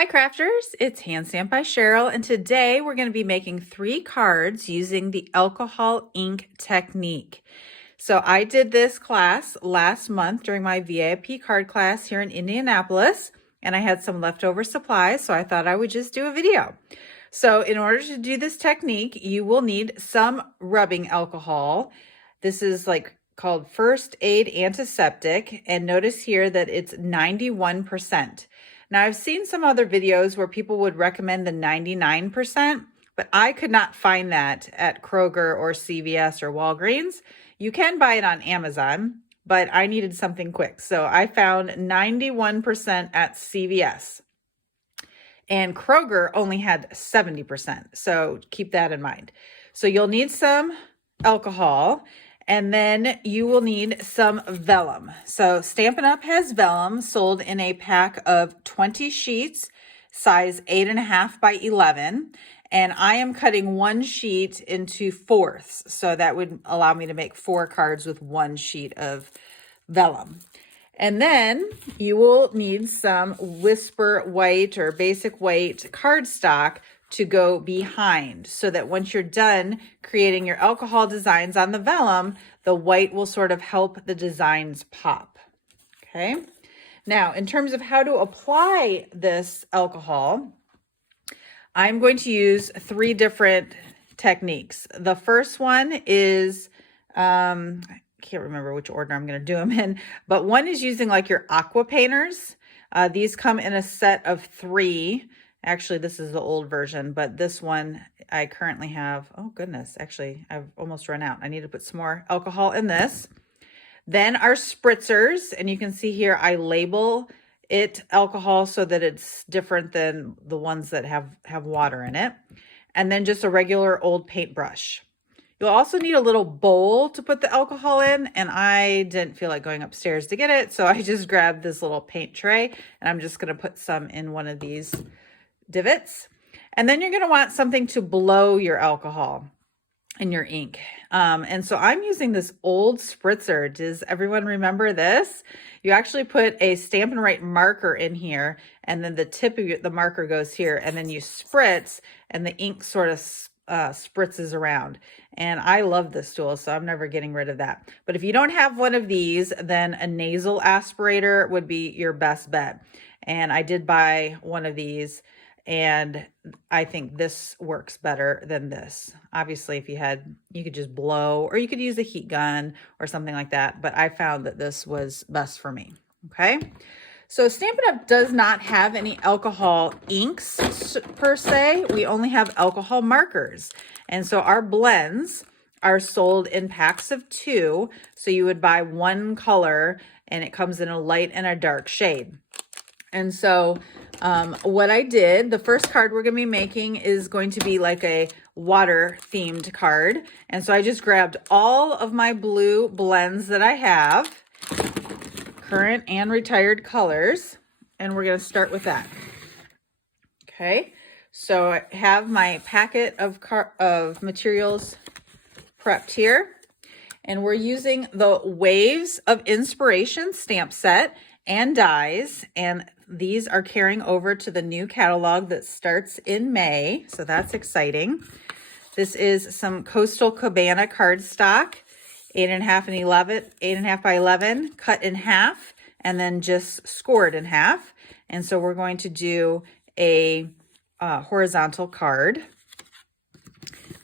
Hi crafters, it's Hand Stamp by Cheryl, and today we're going to be making 3 cards using the alcohol ink technique. So I did this class last month during my VIP card class here in Indianapolis, and I had some leftover supplies, so I thought I would just do a video. So in order to do this technique, you will need some rubbing alcohol. This is called First Aid Antiseptic, and notice here that it's 91%. Now, I've seen some other videos where people would recommend the 99%, but I could not find that at Kroger or CVS or Walgreens. You can buy it on Amazon, but I needed something quick. So I found 91% at CVS. And Kroger only had 70%. So keep that in mind. So you'll need some alcohol. And then you will need some vellum. So Stampin' Up! Has vellum sold in a pack of 20 sheets, size 8.5 by 11. And I am cutting 1 sheet into fourths. So that would allow me to make 4 cards with 1 sheet of vellum. And then you will need some Whisper White or Basic White cardstock to go behind, so that once you're done creating your alcohol designs on the vellum, the white will sort of help the designs pop. Okay. Now, in terms of how to apply this alcohol, I'm going to use 3 different techniques. The first one is, I can't remember which order I'm going to do them in, but one is using like your aqua painters. These come in a set of 3. Actually, this is the old version, but this one I currently have. Oh goodness, actually, I've almost run out. I need to put some more alcohol in this. Then our spritzers, and you can see here I label it alcohol so that it's different than the ones that have water in it. And then just a regular old paintbrush. You'll also need a little bowl to put the alcohol in, and I didn't feel like going upstairs to get it, so I just grabbed this little paint tray, and I'm just going to put some in one of these divots. And then you're going to want something to blow your alcohol and your ink. And so I'm using this old spritzer. Does everyone remember this? You actually put a Stampin' Right marker in here, and then the tip of the marker goes here, and then you spritz, and the ink sort of spritzes around. And I love this tool, so I'm never getting rid of that. But if you don't have one of these, then a nasal aspirator would be your best bet. And I did buy one of these, and I think this works better than this. Obviously, if you could just blow, or you could use a heat gun or something like that. But I found that this was best for me. Okay. So Stampin' Up! Does not have any alcohol inks per se. We only have alcohol markers. And so our blends are sold in packs of 2. So you would buy 1 color, and it comes in a light and a dark shade. And so what I did, the first card we're going to be making is going to be like a water themed card. And so I just grabbed all of my blue blends that I have, current and retired colors, and we're going to start with that. Okay, so I have my packet of materials prepped here, and we're using the Waves of Inspiration stamp set and dies, and these are carrying over to the new catalog that starts in May, so that's exciting. This is some Coastal Cabana cardstock, 8.5 by 11, cut in half, and then just scored in half. And so we're going to do a horizontal card.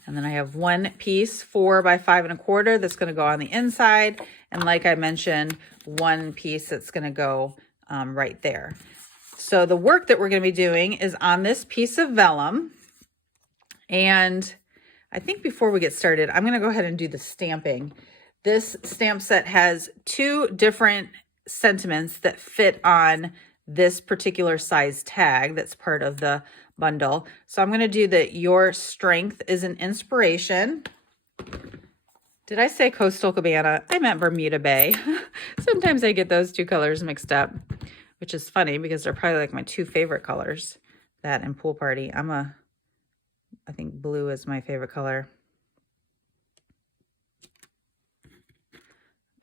And then I have 1 piece, 4 by 5.25, that's going to go on the inside. And like I mentioned, 1 piece that's going to go right there. So the work that we're going to be doing is on this piece of vellum. And I think before we get started, I'm going to go ahead and do the stamping. This stamp set has 2 different sentiments that fit on this particular size tag that's part of the bundle. So I'm going to do that your strength is an inspiration. Did I say Coastal Cabana? I meant Bermuda Bay. Sometimes I get those 2 colors mixed up, which is funny because they're probably like my 2 favorite colors, that and Pool Party. I think blue is my favorite color.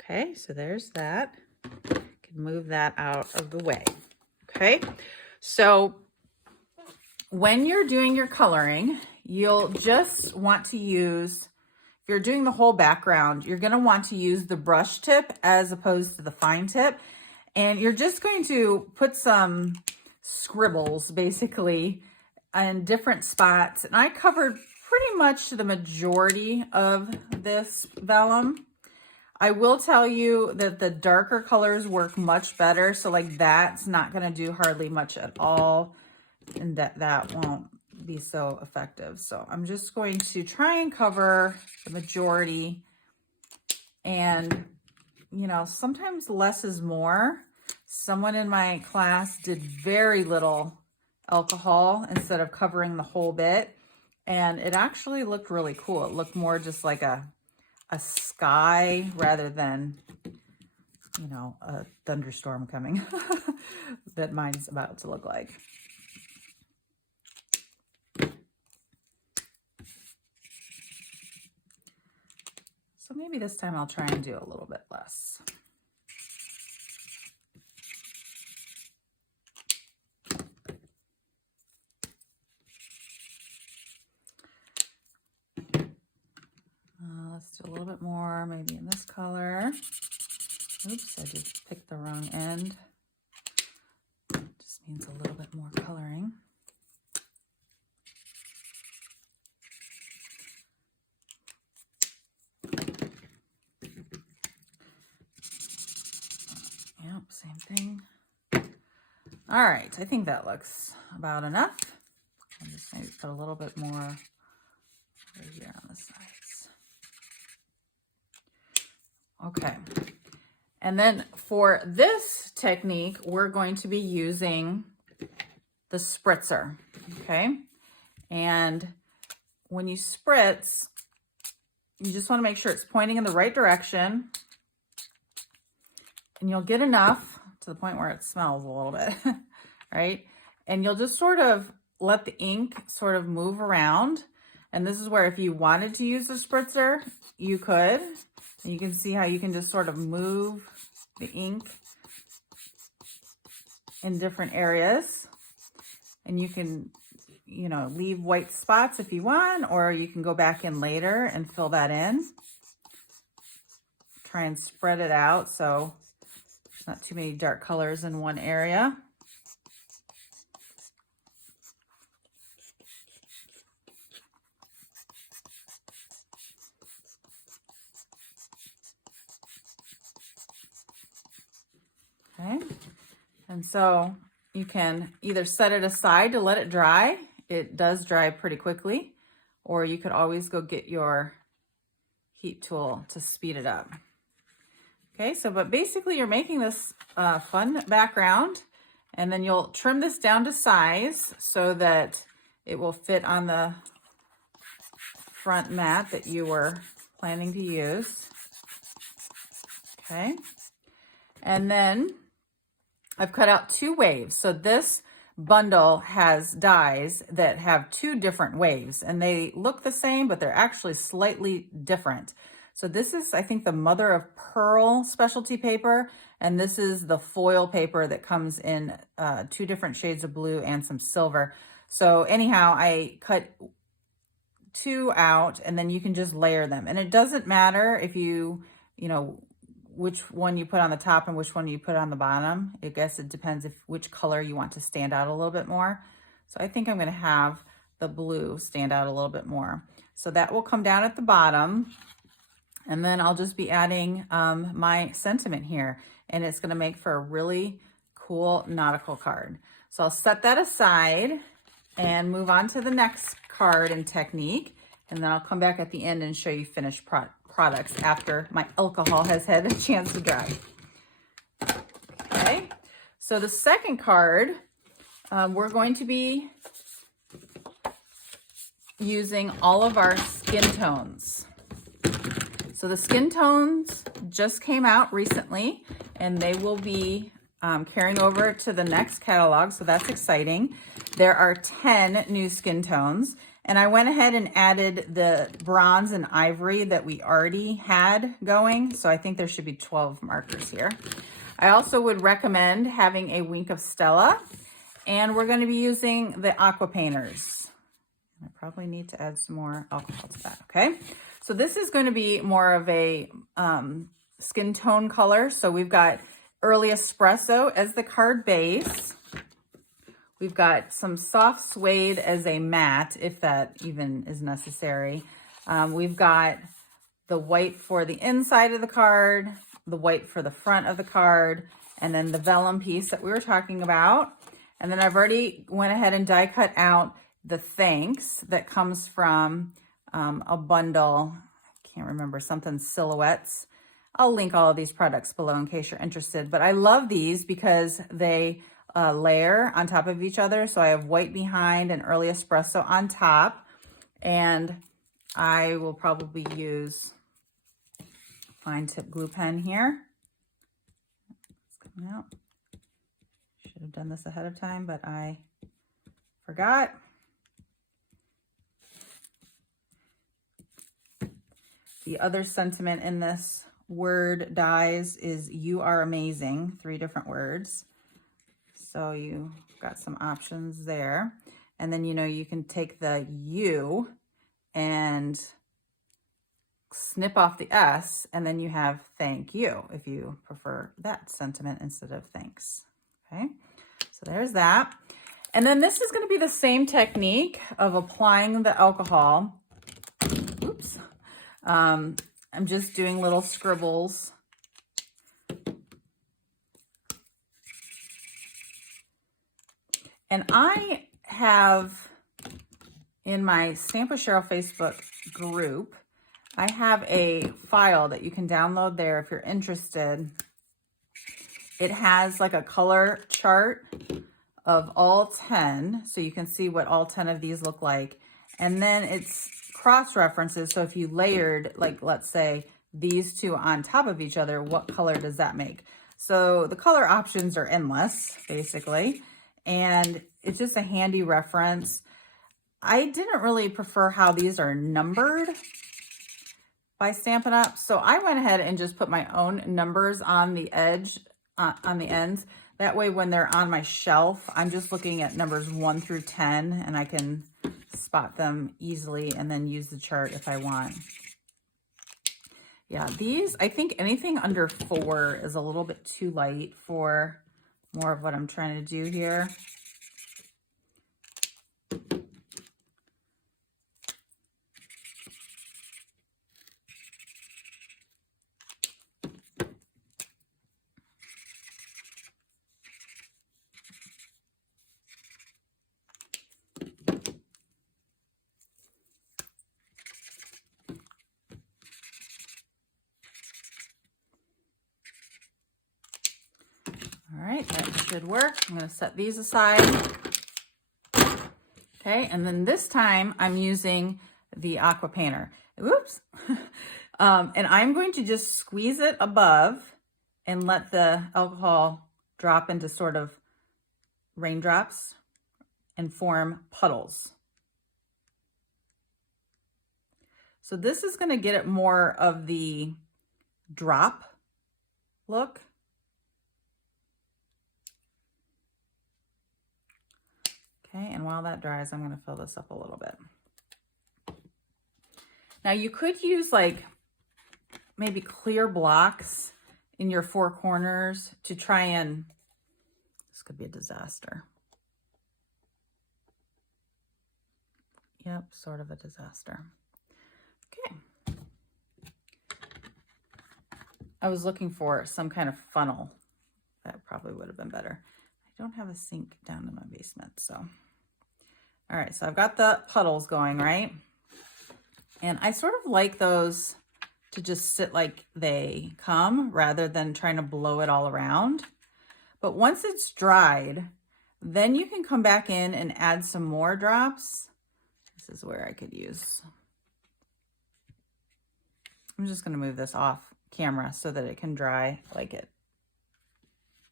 Okay, so there's that. Can move that out of the way. Okay, so when you're doing your coloring, you'll just want to use, if you're doing the whole background, you're going to want to use the brush tip as opposed to the fine tip. And you're just going to put some scribbles basically in different spots. And I covered pretty much the majority of this vellum. I will tell you that the darker colors work much better. So like that's not going to do hardly much at all. And that won't be so effective. So I'm just going to try and cover the majority. And, you know, sometimes less is more. Someone in my class did very little alcohol instead of covering the whole bit. And it actually looked really cool. It looked more just like a sky rather than, you know, a thunderstorm coming that mine's about to look like. So maybe this time I'll try and do a little bit less. Let's do a little bit more, maybe in this color. Oops, I just picked the wrong end. Just means a little bit more coloring. Yep, same thing. All right, I think that looks about enough. I'll just maybe put a little bit more right here on the sides. Okay, and then for this technique, we're going to be using the spritzer, okay? And when you spritz, you just want to make sure it's pointing in the right direction, and you'll get enough to the point where it smells a little bit, right? And you'll just sort of let the ink sort of move around. And this is where if you wanted to use a spritzer, you could. And you can see how you can just sort of move the ink in different areas. And you can, you know, leave white spots if you want, or you can go back in later and fill that in. Try and spread it out so there's not too many dark colors in one area. Okay, and so you can either set it aside to let it dry. It does dry pretty quickly, or you could always go get your heat tool to speed it up. Okay, so but basically you're making this fun background, and then you'll trim this down to size so that it will fit on the front mat that you were planning to use. Okay, and then I've cut out 2 waves. So this bundle has dies that have 2 different waves, and they look the same, but they're actually slightly different. So this is, I think, the mother of pearl specialty paper, and this is the foil paper that comes in 2 different shades of blue and some silver. So anyhow, I cut 2 out, and then you can just layer them. And it doesn't matter if you know, which one you put on the top and which one you put on the bottom. I guess it depends which color you want to stand out a little bit more. So I think I'm going to have the blue stand out a little bit more. So that will come down at the bottom. And then I'll just be adding my sentiment here. And it's going to make for a really cool nautical card. So I'll set that aside and move on to the next card and technique. And then I'll come back at the end and show you finished products after my alcohol has had a chance to dry. Okay, so the second card, we're going to be using all of our skin tones. So the skin tones just came out recently, and they will be carrying over to the next catalog, so that's exciting. There are 10 new skin tones. And I went ahead and added the bronze and ivory that we already had going. So I think there should be 12 markers here. I also would recommend having a wink of Stella And we're going to be using the aqua painters. I probably need to add some more alcohol to that, okay? So this is going to be more of a skin tone color. So we've got Early Espresso as the card base. We've got some soft suede as a matte, if that even is necessary. We've got the white for the inside of the card, the white for the front of the card, and then the vellum piece that we were talking about. And then I've already went ahead and die cut out the thanks that comes from a bundle. I can't remember, something silhouettes. I'll link all of these products below in case you're interested. But I love these because they layer on top of each other. So I have white behind and Early Espresso on top. And I will probably use fine tip glue pen here. It's coming out. Should have done this ahead of time, but I forgot. The other sentiment in this word dies is "you are amazing," 3 different words. So you got some options there. And then, you know, you can take the "you" and snip off the S, and then you have "thank you" if you prefer that sentiment instead of "thanks." Okay, so there's that. And then this is going to be the same technique of applying the alcohol. Oops. I'm just doing little scribbles. And I have in my Stamp with Cheryl Facebook group, I have a file that you can download there if you're interested. It has like a color chart of all 10, so you can see what all 10 of these look like. And then it's cross-references, so if you layered, like let's say, these 2 on top of each other, what color does that make? So the color options are endless, basically, and it's just a handy reference. I didn't really prefer how these are numbered by Stampin' Up, so I went ahead and just put my own numbers on the edge, on the ends. That way when they're on my shelf, I'm just looking at numbers 1 through 10, and I can spot them easily and then use the chart if I want. Yeah, these, I think anything under 4 is a little bit too light for more of what I'm trying to do here. All right, that should work. I'm going to set these aside. Okay, and then this time I'm using the aqua painter. Oops. And I'm going to just squeeze it above and let the alcohol drop into sort of raindrops and form puddles. So this is going to get it more of the drop look. Okay, and while that dries, I'm going to fill this up a little bit. Now you could use like maybe clear blocks in your 4 corners to try and, this could be a disaster. Yep, sort of a disaster. Okay. I was looking for some kind of funnel. That probably would have been better. I don't have a sink down in my basement, so. All right, so I've got the puddles going, right? And I sort of like those to just sit like they come rather than trying to blow it all around. But once it's dried, then you can come back in and add some more drops. This is where I could use. I'm just going to move this off camera so that it can dry like it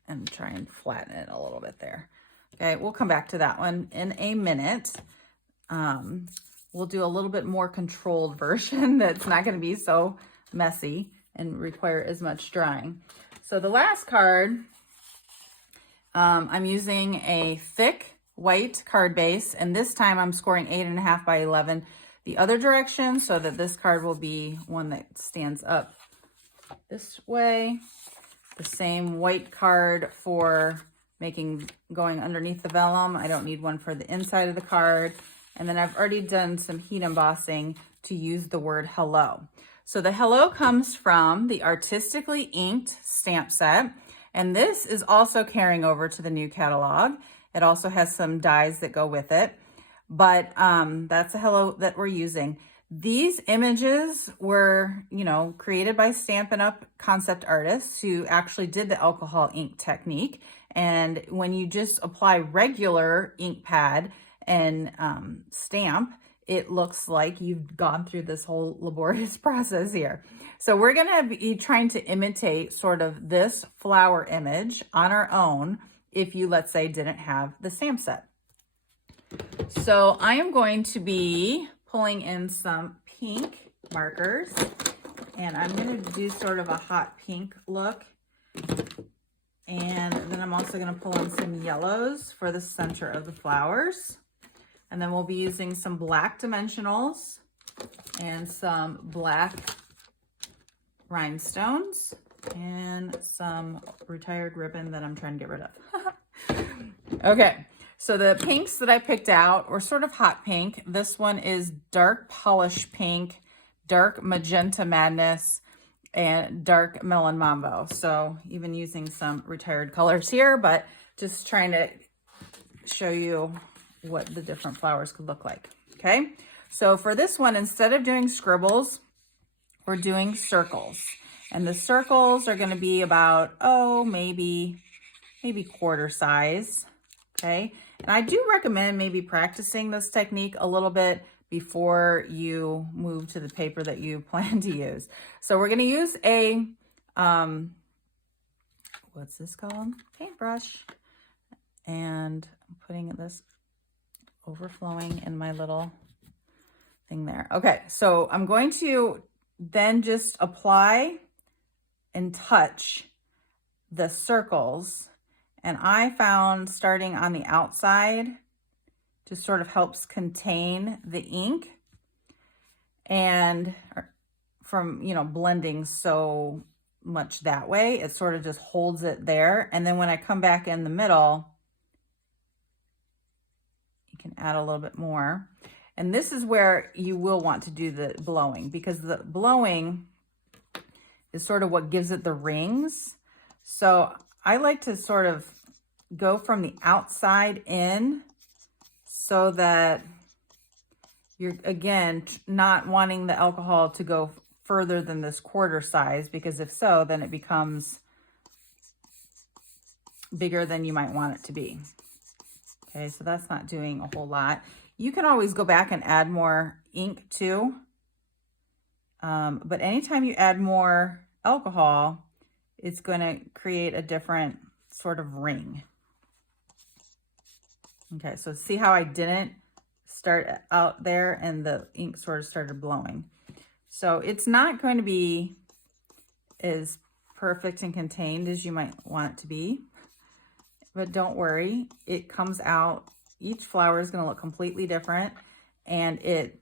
and try and flatten it a little bit there. Okay, we'll come back to that one in a minute. We'll do a little bit more controlled version that's not going to be so messy and require as much drying. So the last card, I'm using a thick white card base, and this time I'm scoring 8.5 by 11 the other direction so that this card will be one that stands up this way. The same white card for going underneath the vellum. I don't need one for the inside of the card. And then I've already done some heat embossing to use the word hello. So the hello comes from the Artistically Inked stamp set. And this is also carrying over to the new catalog. It also has some dies that go with it. But that's the hello that we're using. These images were, created by Stampin' Up! Concept artists who actually did the alcohol ink technique. And when you just apply regular ink pad and stamp, it looks like you've gone through this whole laborious process here. So we're gonna be trying to imitate sort of this flower image on our own if you, let's say, didn't have the stamp set. So I am going to be pulling in some pink markers, and I'm going to do sort of a hot pink look. And then I'm also going to pull in some yellows for the center of the flowers. And then we'll be using some black dimensionals and some black rhinestones and some retired ribbon that I'm trying to get rid of. Okay. So the pinks that I picked out were sort of hot pink. This one is dark polish pink, dark magenta madness, and dark melon mambo. So even using some retired colors here, but just trying to show you what the different flowers could look like. Okay, so for this one, instead of doing scribbles, we're doing circles. And the circles are going to be about, maybe quarter size. Okay, and I do recommend maybe practicing this technique a little bit before you move to the paper that you plan to use. So we're going to use a, what's this called? Paintbrush. And I'm putting this overflowing in my little thing there. Okay, so I'm going to then just apply and touch the circles. And I found starting on the outside just sort of helps contain the ink and from, blending so much that way, it sort of just holds it there. And then when I come back in the middle, you can add a little bit more. And this is where you will want to do the blowing, because the blowing is sort of what gives it the rings. So I like to sort of go from the outside in so that you're, again, not wanting the alcohol to go further than this quarter size, because if so, then it becomes bigger than you might want it to be. Okay, so that's not doing a whole lot. You can always go back and add more ink too. But anytime you add more alcohol, it's going to create a different sort of ring. Okay, so see how I didn't start out there and the ink sort of started blowing. So it's not going to be as perfect and contained as you might want it to be, but don't worry, it comes out. Each flower is going to look completely different, and it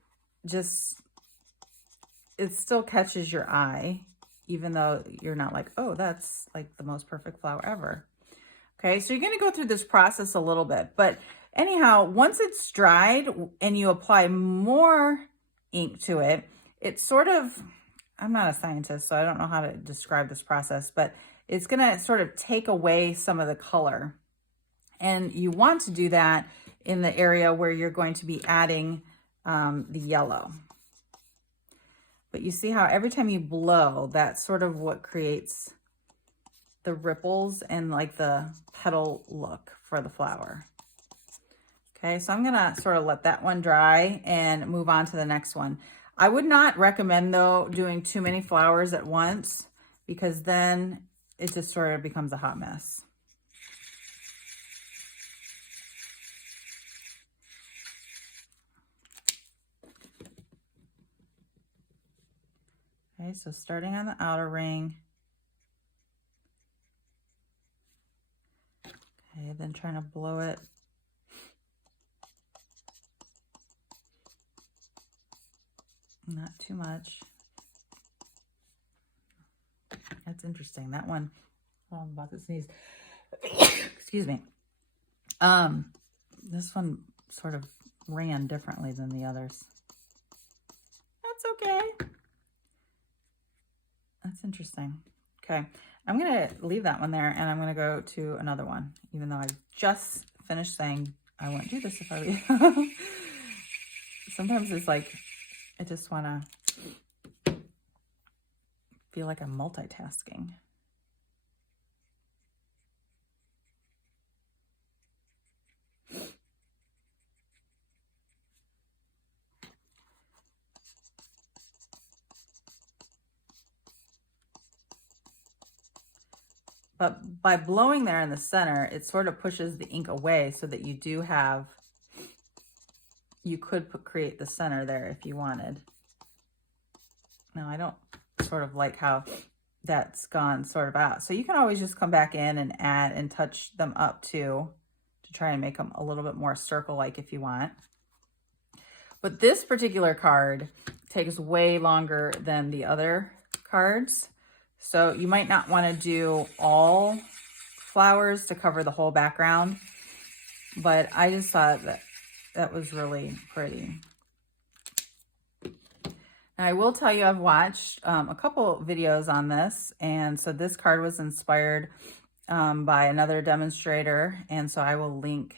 still catches your eye, even though you're not like, oh, that's like the most perfect flower ever. Okay, so you're going to go through this process a little bit, but anyhow, once it's dried and you apply more ink to it, it's sort of, I'm not a scientist, so I don't know how to describe this process, but it's going to sort of take away some of the color. And you want to do that in the area where you're going to be adding the yellow. But you see how every time you blow, that's sort of what creates the ripples and like the petal look for the flower. Okay, so I'm gonna sort of let that one dry and move on to the next one. I would not recommend, though, doing too many flowers at once, because then it just sort of becomes a hot mess. Okay, so starting on the outer ring. Okay, than trying to blow it. Not too much. That's interesting. That one, oh, I'm about to sneeze. Excuse me. This one sort of ran differently than the others. That's okay. That's interesting. Okay, I'm gonna leave that one there and I'm gonna go to another one, even though I just finished saying I wouldn't do this if I were you. Sometimes it's like, I just wanna feel like I'm multitasking. But by blowing there in the center, it sort of pushes the ink away so that you do have, you could create the center there if you wanted. Now, I don't sort of like how that's gone sort of out. So you can always just come back in and add and touch them up too, to try and make them a little bit more circle-like if you want. But this particular card takes way longer than the other cards. So you might not want to do all flowers to cover the whole background, but I just thought that that was really pretty. And I will tell you, I've watched a couple videos on this, and so this card was inspired by another demonstrator, and so I will link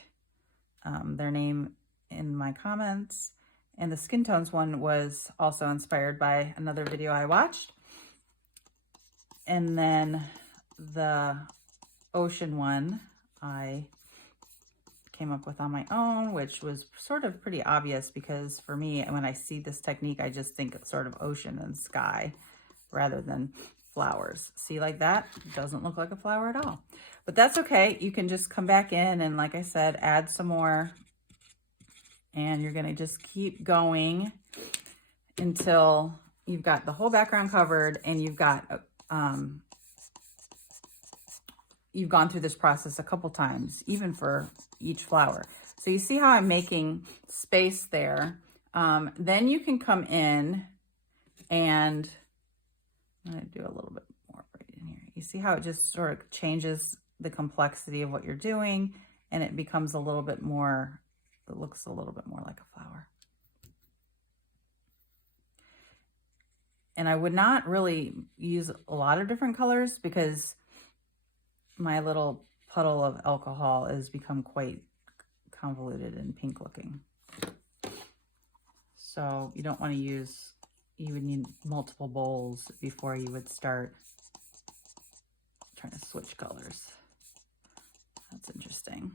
their name in my comments. And the skin tones one was also inspired by another video I watched. And then the ocean one I came up with on my own, which was sort of pretty obvious because for me, when I see this technique, I just think it's sort of ocean and sky rather than flowers. See, like that? It doesn't look like a flower at all. But that's okay. You can just come back in and, like I said, add some more. And you're going to just keep going until you've got the whole background covered and you've got you've gone through this process a couple times, even for each flower. So you see how I'm making space there. Then you can come in and I'm going to do a little bit more right in here. You see how it just sort of changes the complexity of what you're doing, and it becomes a little bit more, it looks a little bit more like a flower. And I would not really use a lot of different colors because my little puddle of alcohol has become quite convoluted and pink looking. So you don't want to use, you would need multiple bowls before you would start trying to switch colors. That's interesting.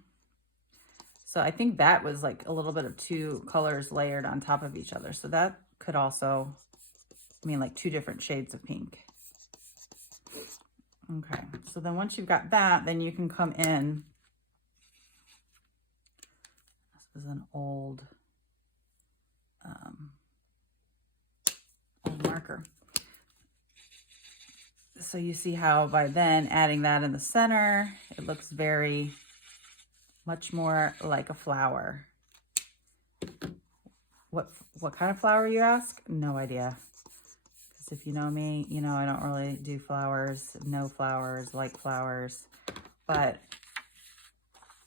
So I think that was like a little bit of two colors layered on top of each other. So that could also, I mean, like two different shades of pink. Okay, so then once you've got that, then you can come in. This is an old marker. So you see how by then adding that in the center, it looks very much more like a flower. What kind of flower, you ask? No idea. If you know me, you know I don't really do flowers, no flowers, like flowers, but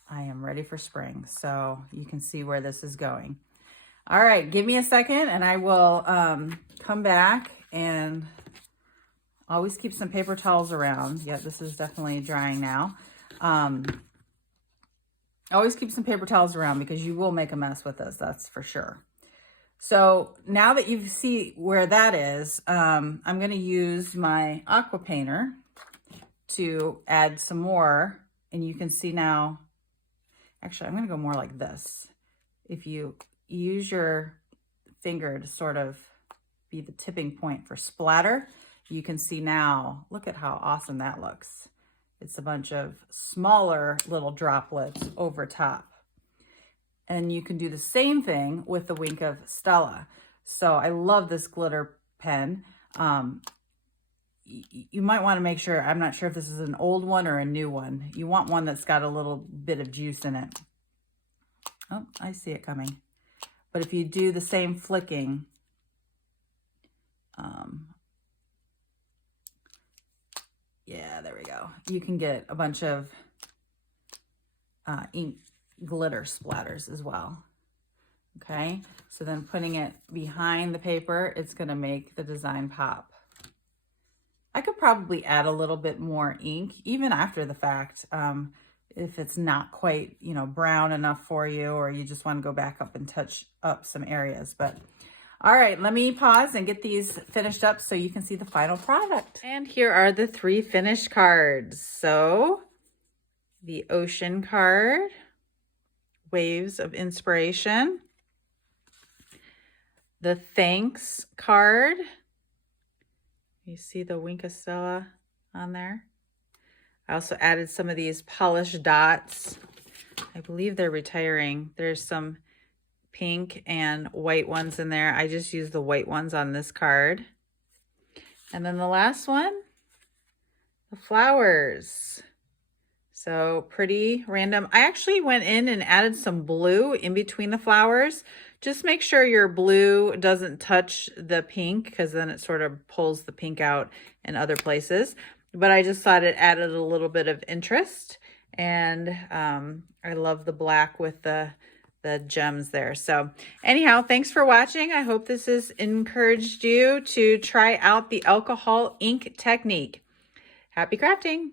I am ready for spring, so you can see where this is going. All right, give me a second and I will come back, and always keep some paper towels around. Yeah, this is definitely drying now. Always keep some paper towels around because you will make a mess with this, that's for sure. So now that you see where that is, I'm going to use my aqua painter to add some more. And you can see now, actually, I'm going to go more like this. If you use your finger to sort of be the tipping point for splatter, you can see now, look at how awesome that looks. It's a bunch of smaller little droplets over top. And you can do the same thing with the Wink of Stella. So I love this glitter pen. you might want to make sure, I'm not sure if this is an old one or a new one. You want one that's got a little bit of juice in it. Oh, I see it coming. But if you do the same flicking, yeah, there we go. You can get a bunch of ink glitter splatters as well. Okay, so then putting it behind the paper, it's gonna make the design pop. I could probably add a little bit more ink, even after the fact, if it's not quite, you know, brown enough for you, or you just want to go back up and touch up some areas. But all right, let me pause and get these finished up so you can see the final product. And here are the 3 finished cards. So the ocean card, waves of inspiration. The thanks card. You see the Wink of Stella on there? I also added some of these polished dots. I believe they're retiring. There's some pink and white ones in there. I just used the white ones on this card. And then the last one, the flowers. So pretty random. I actually went in and added some blue in between the flowers. Just make sure your blue doesn't touch the pink, because then it sort of pulls the pink out in other places. But I just thought it added a little bit of interest. And I love the black with the gems there. So anyhow, thanks for watching. I hope this has encouraged you to try out the alcohol ink technique. Happy crafting!